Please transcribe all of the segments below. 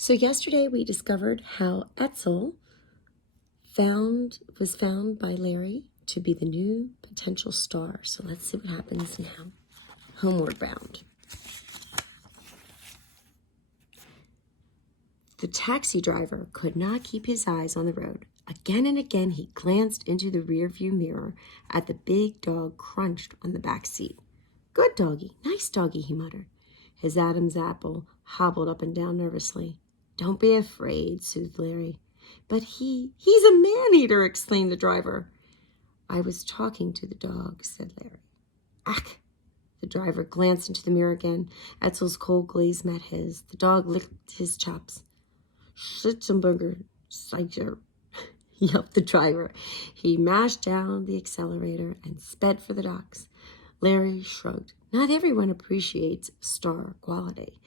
So yesterday we discovered how Etzel was found by Larry to be the new potential star. So let's see what happens now. Homeward bound. The taxi driver could not keep his eyes on the road. Again and again he glanced into the rearview mirror at the big dog crunched on the back seat. "Good doggy, nice doggy," he muttered. His Adam's apple hobbled up and down nervously. "Don't be afraid," soothed Larry. "But he's a man-eater," exclaimed the driver. "I was talking to the dog," said Larry. "Ack!" The driver glanced into the mirror again. Etzel's cold glaze met his. The dog licked his chops. "Schitzenberger, Seicher," yelped the driver. He mashed down the accelerator and sped for the docks. Larry shrugged. Not everyone appreciates star quality.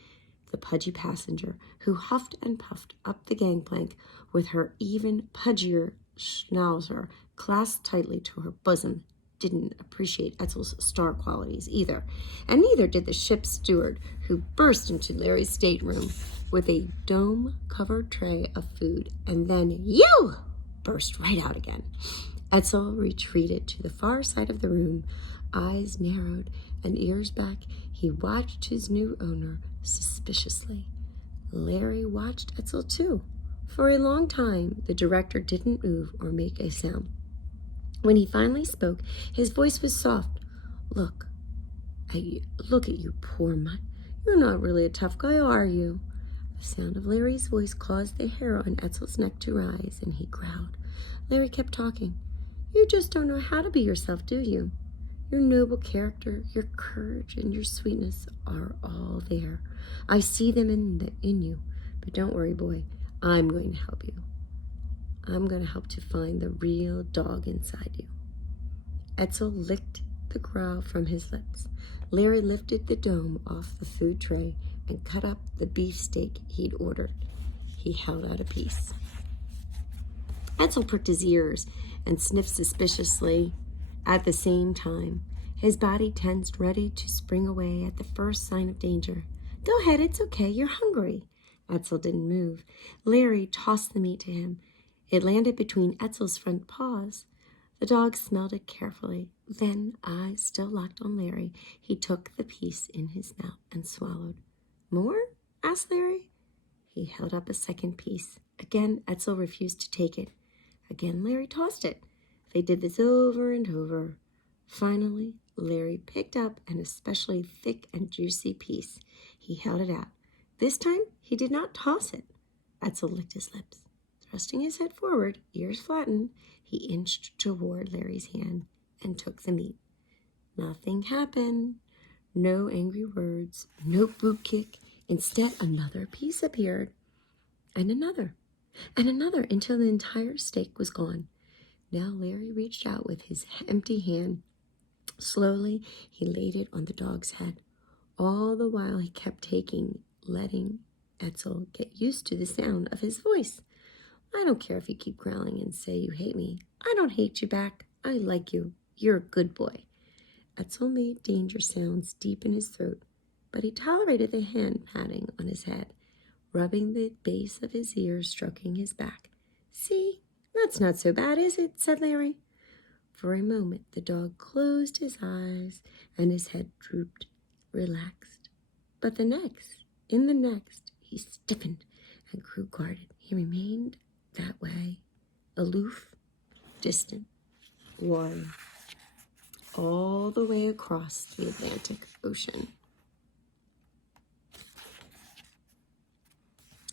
The pudgy passenger, who huffed and puffed up the gangplank with her even pudgier schnauzer clasped tightly to her bosom, didn't appreciate Etzel's star qualities either, and neither did the ship's steward, who burst into Larry's stateroom with a dome-covered tray of food, and then, "You!" burst right out again. Etzel retreated to the far side of the room, eyes narrowed and ears back. He watched his new owner suspiciously. Larry watched Etzel too. For a long time, the director didn't move or make a sound. When he finally spoke, his voice was soft. Look at you, poor mutt. You're not really a tough guy, are you?" The sound of Larry's voice caused the hair on Etzel's neck to rise, and he growled. Larry kept talking. "You just don't know how to be yourself, do you? Your noble character, your courage, and your sweetness are all there. I see them in you. But don't worry, boy. I'm going to help you. I'm going to help to find the real dog inside you." Etzel licked the growl from his lips. Larry lifted the dome off the food tray and cut up the beefsteak he'd ordered. He held out a piece. Etzel pricked his ears and sniffed suspiciously at the same time. His body tensed, ready to spring away at the first sign of danger. "Go ahead, it's okay, you're hungry." Etzel didn't move. Larry tossed the meat to him. It landed between Etzel's front paws. The dog smelled it carefully. Then, eyes still locked on Larry, he took the piece in his mouth and swallowed. "More?" asked Larry. He held up a second piece. Again, Etzel refused to take it. Again, Larry tossed it. They did this over and over. Finally, Larry picked up an especially thick and juicy piece. He held it out. This time, he did not toss it. Etzel licked his lips. Thrusting his head forward, ears flattened, he inched toward Larry's hand and took the meat. Nothing happened. No angry words, no boot kick. Instead, another piece appeared, and another, until the entire steak was gone. Now Larry reached out with his empty hand. Slowly, he laid it on the dog's head. All the while, he kept letting Etzel get used to the sound of his voice. "I don't care if you keep growling and say you hate me. I don't hate you back. I like you. You're a good boy." Etzel made danger sounds deep in his throat, but he tolerated the hand patting on his head, rubbing the base of his ears, stroking his back. "See, that's not so bad, is it?" said Larry. For a moment, the dog closed his eyes and his head drooped, relaxed. But in the next, he stiffened and grew guarded. He remained that way, aloof, distant, warm, all the way across the Atlantic Ocean.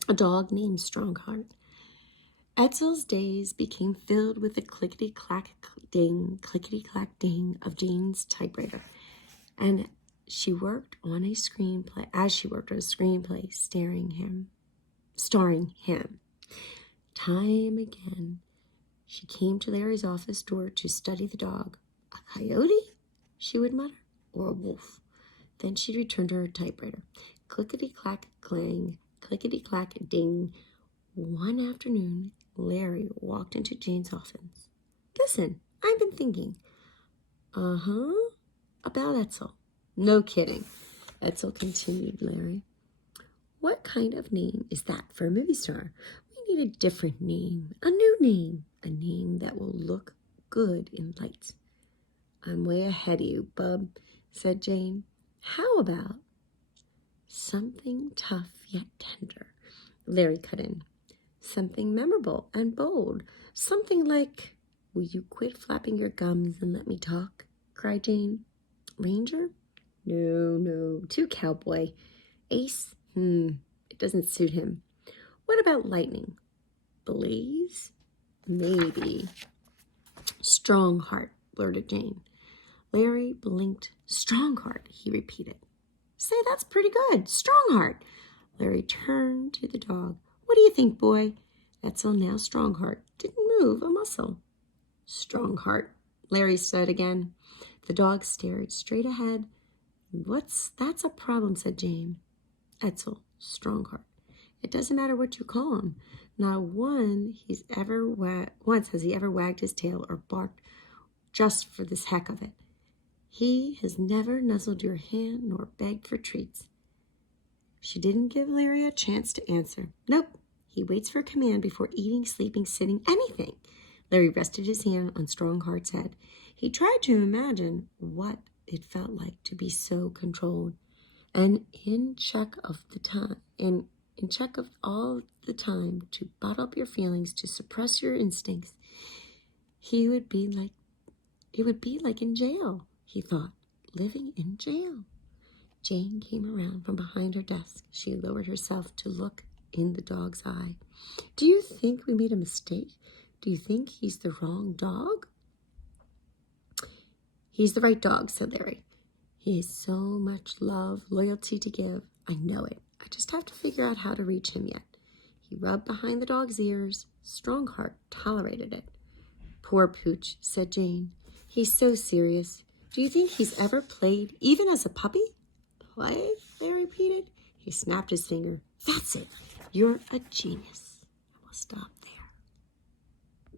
A dog named Strongheart. Etzel's days became filled with the clickety-clack-ding of Jean's typewriter, and she worked on a screenplay. Starring him. Time again, she came to Larry's office door to study the dog. "A coyote?" she would mutter, "or a wolf?" Then she'd return to her typewriter. Clickety-clack-clang, clickety-clack-ding. One afternoon, Larry walked into Jane's office. "Listen, I've been thinking." "About Etzel." "No kidding," Etzel continued, Larry. What kind of name is that for a movie star? We need a different name, a new name, a name that will look good in lights. I'm way ahead of you, bub, said Jane. How about something tough yet tender? Larry cut in. Something memorable and bold. Something like, will you quit flapping your gums and let me talk? Cried Jane. Ranger? No, too cowboy. Ace? It doesn't suit him. What about lightning? Blaze? Maybe. Strongheart, blurted Jane. Larry blinked. Strongheart, he repeated. Say, that's pretty good. Strongheart. Larry turned to the dog. What do you think, boy? Etzel, now Strongheart, didn't move a muscle. Strongheart, Larry said again. The dog stared straight ahead. That's a problem, said Jane. Etzel, Strongheart. It doesn't matter what you call him. Not once has he ever wagged his tail or barked just for this heck of it. He has never nuzzled your hand nor begged for treats. She didn't give Larry a chance to answer. Nope, he waits for a command before eating, sleeping, sitting, anything. Larry rested his hand on Strongheart's head. He tried to imagine what it felt like to be so controlled and in check of all the time, to bottle up your feelings, to suppress your instincts. It would be like in jail, he thought, living in jail. Jane came around from behind her desk. She lowered herself to look in the dog's eye. Do you think we made a mistake? Do you think he's the wrong dog? He's the right dog, said Larry. He has so much love, loyalty to give. I know it. I just have to figure out how to reach him yet. He rubbed behind the dog's ears. Strongheart tolerated it. Poor Pooch, said Jane. He's so serious. Do you think he's ever played, even as a puppy? Play? Larry repeated. He snapped his finger. That's it. You're a genius. I will stop